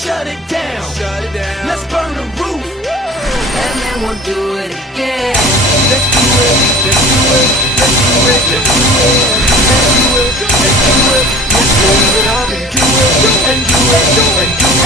shut it down. Let's burn the roof, and then we'll do it again. Let's do it, let's do it, let's do it, let's do it, let's do it, let's do it, let's do it up and do it, and do it, and do it.